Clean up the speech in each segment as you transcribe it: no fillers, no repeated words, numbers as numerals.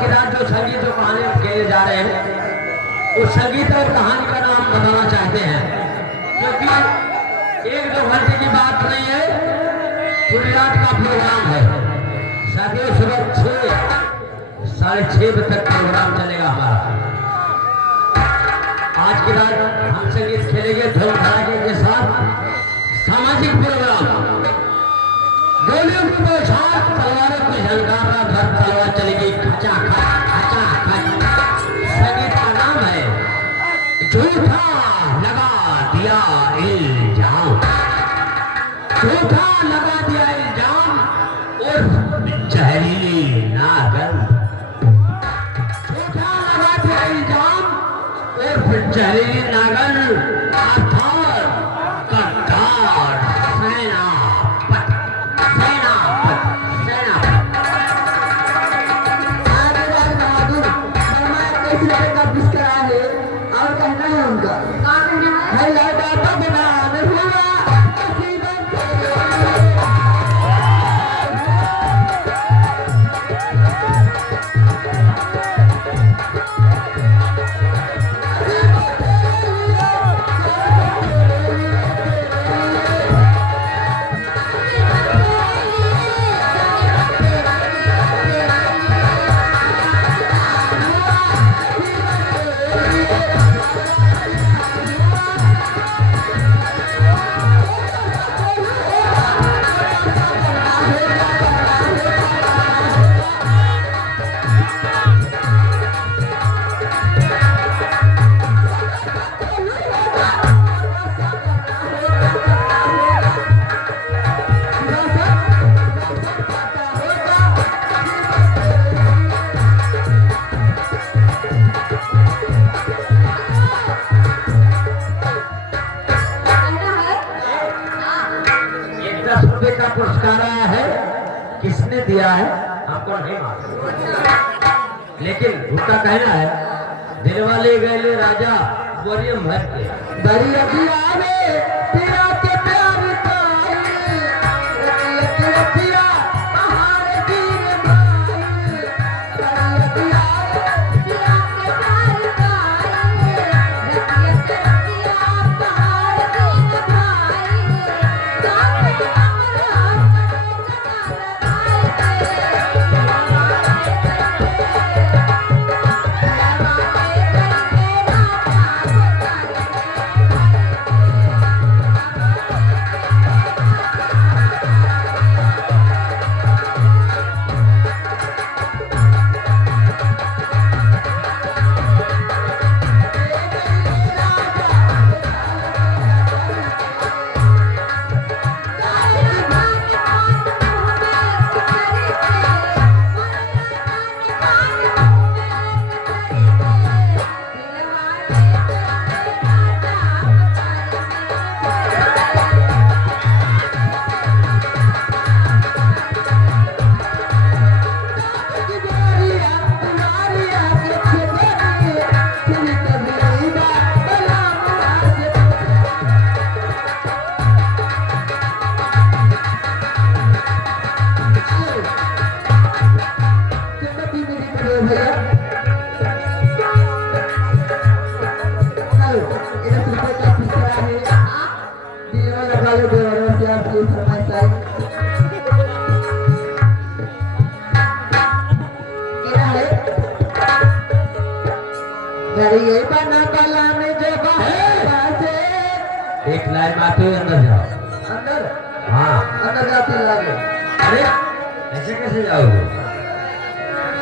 की रात जो संगीत जो कहानी हम खेले जा रहे हैं उस संगीत और कहानी का नाम बताना चाहते हैं, क्योंकि एक दो घंटे की बात नहीं है, पूरी रात का प्रोग्राम है। साथियों सुबह 6-6:30 बजे तक प्रोग्राम चलेगा हमारा। आज की रात हम संगीत खेलेंगे धूम धड़ाके के साथ, सामाजिक प्रोग्राम। गोलियों की बौछार, तलवारों की झनकार, घर तलवार चलेगी खचा खच खचा खच। संगीत का नाम है झूठा लगा दिया इल्जाम। झूठा लगा दिया इल्जाम और जहरीली नागन। झूठा लगा दिया इल्जाम और जहरीली नागन अर्थात गद्दार सेनापति। और कहना है उनका का पुरस्कार आया है, किसने दिया है हमको नहीं मालूम, लेकिन उनका कहना है दिल वाले गए राजा बोरिए भर के बड़ी अभिया में तेरा के प्यार का पिया पहाड़ गिर भाई। बड़ी अभिया तेरा के प्यार का पहाड़ गिर बना बला में जब एक लाइन में आते हुए अंदर जाओ। अंदर हाँ अंदर जाते लागे। अरे ऐसे कैसे जाओगे,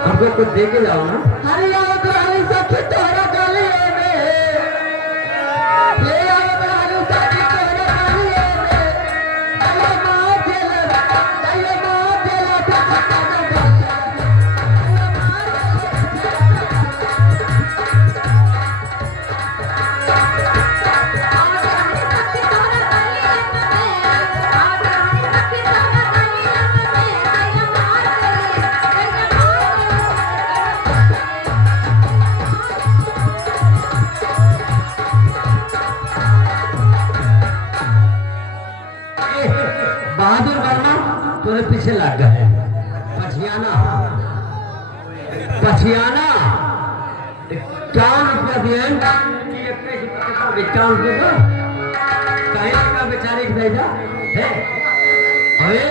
हमको कुछ दे के जाओ ना। हरी आवत वाली सखी तोरा गली में, ये आवत वाली सखी तोरा गली में, अरे माँ चला पछियाना 51 रुपया दिए 51 रुपये का कहीं का बेचारे के दे जा है अरे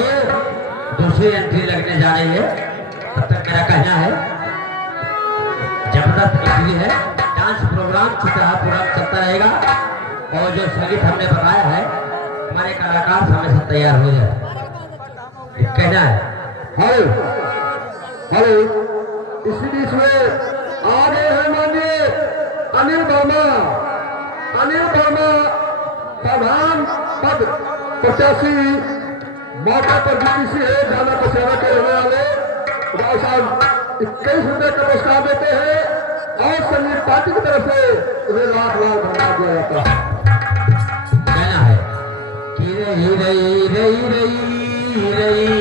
दूसरी एंट्री लगने जा रही है तब तक मेरा कहना है जबरदस्त एंट्री है डांस प्रोग्राम चित्रहार चलता रहेगा और जो संगीत हमने बताया है हमारे कलाकार हमेशा तैयार हो जाए कहना है हेलो हेलो इसी बीच में आ गए हैं माननीय अनिल वर्मा प्रधान पद प्रत्याशी मौका पर बीसी है जाना पछाना के रहने वाले राव साहब 21 रुपए का पुरस्कार देते हैं और संगीत पार्टी की तरफ से उन्हें लाख धन्यवाद दिया जाता है। कहना है कि रही रही रही रही रही